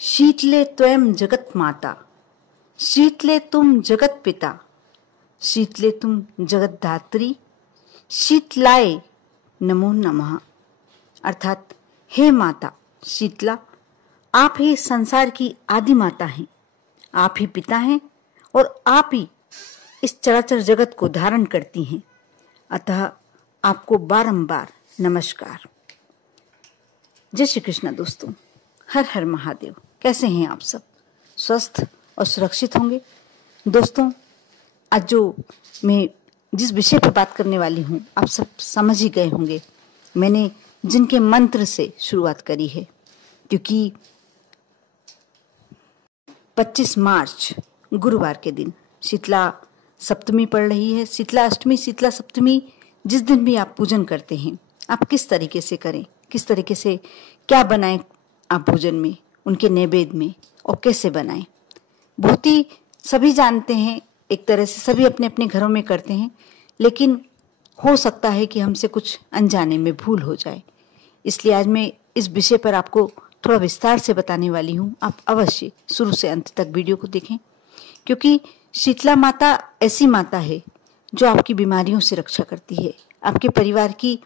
शीतले त्वं जगत माता, शीतले तुम जगत पिता, शीतले तुम जगत धात्री, शीतलाय नमो नमः। अर्थात हे माता शीतला, आप ही संसार की आदि माता हैं, आप ही पिता हैं और आप ही इस चराचर जगत को धारण करती हैं। अतः आपको बारंबार नमस्कार। जय श्री कृष्ण दोस्तों, हर हर महादेव। कैसे हैं आप सब? स्वस्थ और सुरक्षित होंगे। दोस्तों, आज जो मैं जिस विषय पर बात करने वाली हूँ आप सब समझ ही गए होंगे। मैंने जिनके मंत्र से शुरुआत करी है, क्योंकि 25 मार्च गुरुवार के दिन शीतला सप्तमी पड़ रही है। शीतला अष्टमी, शीतला सप्तमी जिस दिन भी आप पूजन करते हैं, आप किस तरीके से करें, किस तरीके से क्या बनाएं आप भोजन में, उनके नैवेद्य में, और कैसे बनाएं, बहुत ही सभी जानते हैं। एक तरह से सभी अपने अपने घरों में करते हैं, लेकिन हो सकता है कि हमसे कुछ अनजाने में भूल हो जाए। इसलिए आज मैं इस विषय पर आपको थोड़ा विस्तार से बताने वाली हूँ। आप अवश्य शुरू से अंत तक वीडियो को देखें, क्योंकि शीतला माता ऐसी माता है जो आपकी बीमारियों से रक्षा करती है, आपके परिवार की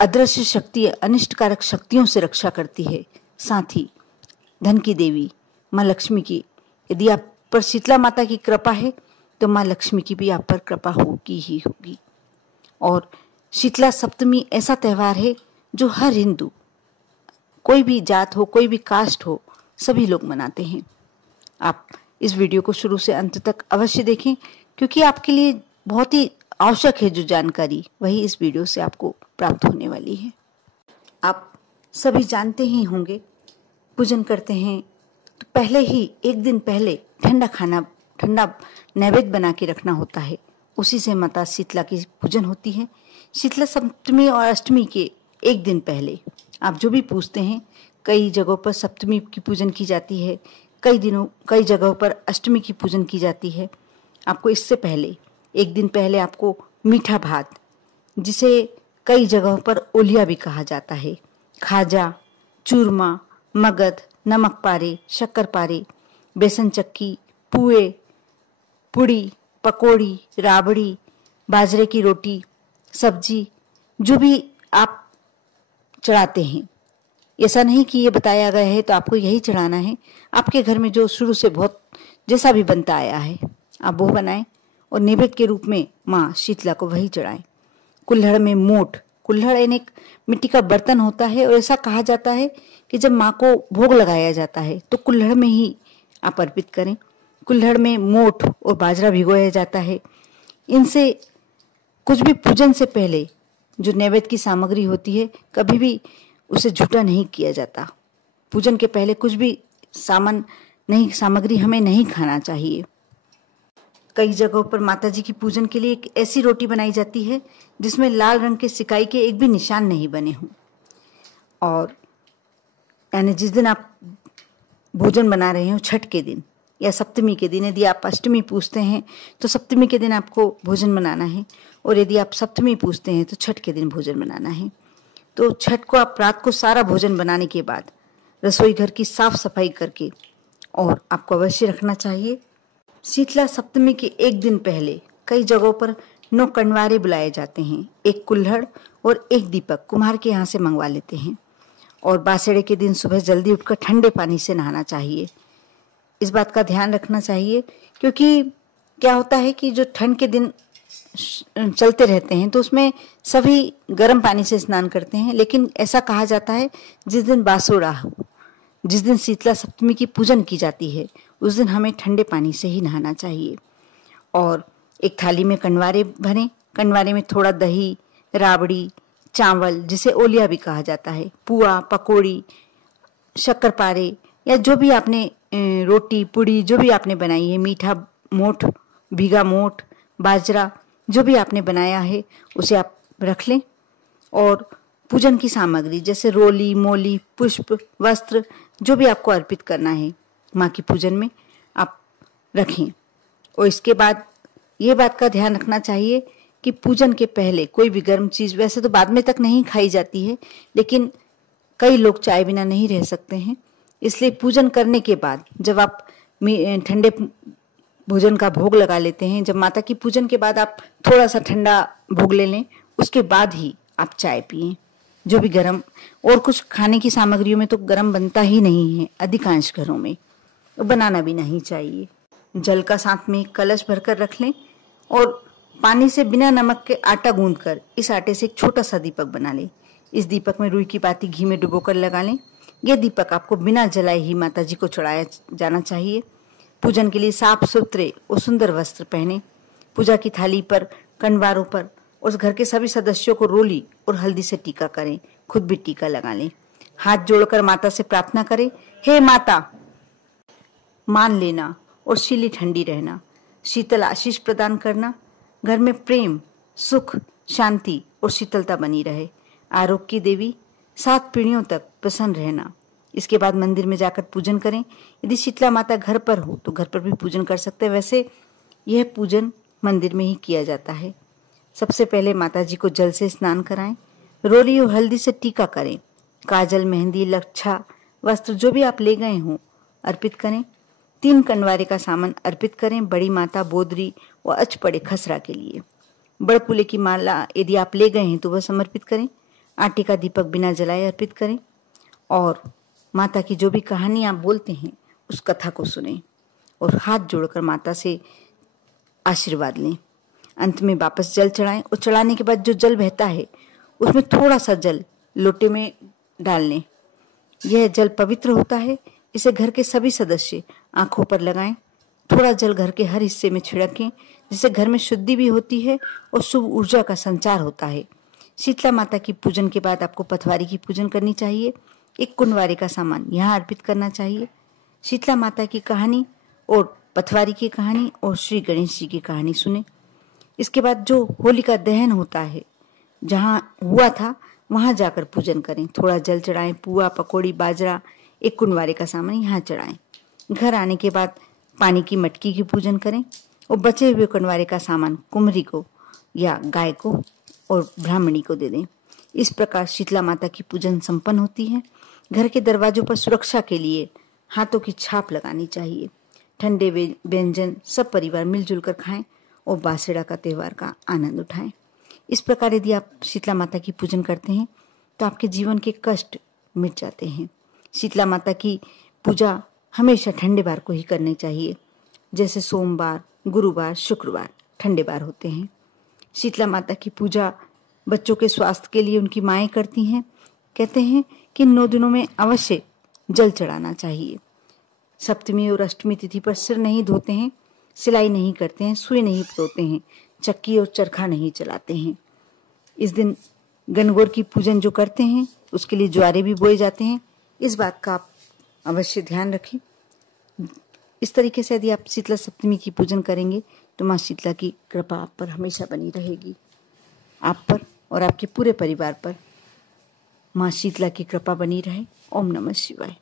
अदृश्य शक्ति, अनिष्टकारक शक्तियों से रक्षा करती है। साथ ही धन की देवी माँ लक्ष्मी की, यदि आप पर शीतला माता की कृपा है तो माँ लक्ष्मी की भी आप पर कृपा होगी ही होगी। और शीतला सप्तमी ऐसा त्यौहार है जो हर हिंदू, कोई भी जात हो, कोई भी कास्ट हो, सभी लोग मनाते हैं। आप इस वीडियो को शुरू से अंत तक अवश्य देखें, क्योंकि आपके लिए बहुत ही आवश्यक है जो जानकारी, वही इस वीडियो से आपको प्राप्त होने वाली है। आप सभी जानते ही होंगे, पूजन करते हैं तो पहले ही एक दिन पहले ठंडा खाना, ठंडा नैवेद्य बना के रखना होता है। उसी से माता शीतला की पूजन होती है। शीतला सप्तमी और अष्टमी के एक दिन पहले आप जो भी पूजते हैं, कई जगहों पर सप्तमी की पूजन की जाती है, कई जगहों पर अष्टमी की पूजन की जाती है। आपको इससे पहले एक दिन पहले आपको मीठा भात, जिसे कई जगहों पर ओलिया भी कहा जाता है, खाजा, चूरमा, मगध, नमक पारे, शक्कर पारे, बेसन चक्की, पुए, पुड़ी, पकौड़ी, राबड़ी, बाजरे की रोटी, सब्जी, जो भी आप चढ़ाते हैं, ऐसा नहीं कि ये बताया गया है तो आपको यही चढ़ाना है। आपके घर में जो शुरू से बहुत जैसा भी बनता आया है, आप वो बनाएं और नैवेद्य के रूप में माँ शीतला को वही चढ़ाएं। कुल्हड़ में मोठ, कुल्हड़ एक मिट्टी का बर्तन होता है और ऐसा कहा जाता है कि जब माँ को भोग लगाया जाता है तो कुल्हड़ में ही आप अर्पित करें। कुल्हड़ में मोठ और बाजरा भिगोया जाता है। इनसे कुछ भी पूजन से पहले जो नैवेद्य की सामग्री होती है, कभी भी उसे झूठा नहीं किया जाता। पूजन के पहले कुछ भी सामग्री हमें नहीं खाना चाहिए। कई जगहों पर माताजी की पूजन के लिए एक ऐसी रोटी बनाई जाती है जिसमें लाल रंग के सिकाई के एक भी निशान नहीं बने हों। और यानी जिस दिन आप भोजन बना रहे हो, छठ के दिन या सप्तमी के दिन, यदि आप अष्टमी पूजते हैं तो सप्तमी के दिन आपको भोजन बनाना है, और यदि आप सप्तमी पूजते हैं तो छठ के दिन भोजन बनाना है। तो छठ को आप रात को सारा भोजन बनाने के बाद रसोई घर की साफ सफाई करके, और आपको अवश्य रखना चाहिए। शीतला सप्तमी के एक दिन पहले कई जगहों पर 9 कंडवारे बुलाए जाते हैं। एक कुल्हड़ और एक दीपक कुम्हार के यहाँ से मंगवा लेते हैं। और बासड़े के दिन सुबह जल्दी उठकर ठंडे पानी से नहाना चाहिए। इस बात का ध्यान रखना चाहिए, क्योंकि क्या होता है कि जो ठंड के दिन चलते रहते हैं तो उसमें सभी गर्म पानी से स्नान करते हैं, लेकिन ऐसा कहा जाता है जिस दिन बासोड़ा हो, जिस दिन शीतला सप्तमी की पूजन की जाती है, उस दिन हमें ठंडे पानी से ही नहाना चाहिए। और एक थाली में कंडवारे भरें। कंडवारे में थोड़ा दही, राबड़ी, चावल, जिसे ओलिया भी कहा जाता है, पुआ, पकौड़ी, शक्कर पारे, या जो भी आपने रोटी, पुड़ी जो भी आपने बनाई है, मीठा मोठ, भीगा मोठ, बाजरा, जो भी आपने बनाया है उसे आप रख लें। और पूजन की सामग्री जैसे रोली, मोली, पुष्प, वस्त्र, जो भी आपको अर्पित करना है माँ की पूजन में, आप रखें। और इसके बाद ये बात का ध्यान रखना चाहिए कि पूजन के पहले कोई भी गर्म चीज़, वैसे तो बाद में तक नहीं खाई जाती है, लेकिन कई लोग चाय बिना नहीं रह सकते हैं, इसलिए पूजन करने के बाद जब आप ठंडे भोजन का भोग लगा लेते हैं, जब माता की पूजन के बाद आप थोड़ा सा ठंडा भोग ले लें, उसके बाद ही आप चाय पिएं, जो भी गरम। और कुछ खाने की सामग्रियों में तो गरम बनता ही नहीं है, अधिकांश घरों में बनाना भी नहीं चाहिए। जल का साथ में कलश भरकर रख लें और पानी से बिना नमक के आटा गूंदकर इस आटे से एक छोटा सा दीपक बना लें। इस दीपक में रुई की पाती घी में डुबोकर लगा लें। यह दीपक आपको बिना जलाए ही माता जी को चढ़ाया जाना चाहिए। पूजन के लिए साफ सुथरे और सुंदर वस्त्र पहने। पूजा की थाली पर, कनवारों पर और घर के सभी सदस्यों को रोली और हल्दी से टीका करें। खुद भी टीका लगा लें। हाथ जोड़कर माता से प्रार्थना करें, हे माता, मान लेना और शीली ठंडी रहना, शीतल आशीष प्रदान करना, घर में प्रेम, सुख, शांति और शीतलता बनी रहे। आरोग्य की देवी, 7 पीढ़ियों तक प्रसन्न रहना। इसके बाद मंदिर में जाकर पूजन करें। यदि शीतला माता घर पर हो तो घर पर भी पूजन कर सकते हैं। वैसे यह पूजन मंदिर में ही किया जाता है। सबसे पहले माता जी को जल से स्नान कराएं, रोली और हल्दी से टीका करें। काजल, मेहंदी, लच्छा, वस्त्र जो भी आप ले गए हों अर्पित करें। 3 कनवारे का सामान अर्पित करें, बड़ी माता, बोदरी और अचपड़े खसरा के लिए। बड़पुले की माला यदि आप ले गए हैं तो वह समर्पित करें। आटे का दीपक बिना जलाए अर्पित करें और माता की जो भी कहानी आप बोलते हैं उस कथा को सुनें और हाथ जोड़कर माता से आशीर्वाद लें। अंत में वापस जल चढ़ाएं और चढ़ाने के बाद जो जल बहता है उसमें थोड़ा सा जल लोटे में डाल लें। यह जल पवित्र होता है। इसे घर के सभी सदस्य आंखों पर लगाएं। थोड़ा जल घर के हर हिस्से में छिड़कें, जिससे घर में शुद्धि भी होती है और शुभ ऊर्जा का संचार होता है। शीतला माता की पूजन के बाद आपको पथवारी की पूजन करनी चाहिए। एक कुंडवारे का सामान यहाँ अर्पित करना चाहिए। शीतला माता की कहानी और पथवारी की कहानी और श्री गणेश जी की कहानी सुने। इसके बाद जो होलिका दहन होता है, जहाँ हुआ था वहां जाकर पूजन करें। थोड़ा जल चढ़ाएं, पुआ, पकौड़ी, बाजरा, एक कुंडवारे का सामान यहाँ चढ़ाएं। घर आने के बाद पानी की मटकी की पूजन करें और बचे हुए कुंडवारे का सामान कुम्हरी को या गाय को और ब्राह्मणी को दे दें। इस प्रकार शीतला माता की पूजन संपन्न होती है। घर के दरवाजों पर सुरक्षा के लिए हाथों की छाप लगानी चाहिए। ठंडे व्यंजन सब परिवार मिलजुल कर खाएं और बासेड़ा का त्योहार का आनंद उठाएं। इस प्रकार यदि आप शीतला माता की पूजन करते हैं तो आपके जीवन के कष्ट मिट जाते हैं। शीतला माता की पूजा हमेशा ठंडे बार को ही करनी चाहिए, जैसे सोमवार, गुरुवार, शुक्रवार ठंडे बार होते हैं। शीतला माता की पूजा बच्चों के स्वास्थ्य के लिए उनकी माएँ करती हैं। कहते हैं कि 9 दिनों में अवश्य जल चढ़ाना चाहिए। सप्तमी और अष्टमी तिथि पर सिर नहीं धोते हैं, सिलाई नहीं करते हैं, सुई नहीं धोते हैं, चक्की और चरखा नहीं चलाते हैं। इस दिन गणगौर की पूजन जो करते हैं उसके लिए ज्वारे भी बोए जाते हैं। इस बात का आप अवश्य ध्यान रखें। इस तरीके से यदि आप शीतला सप्तमी की पूजन करेंगे तो माँ शीतला की कृपा आप पर हमेशा बनी रहेगी। आप पर और आपके पूरे परिवार पर माँ शीतला की कृपा बनी रहे। ओम नमः शिवाय।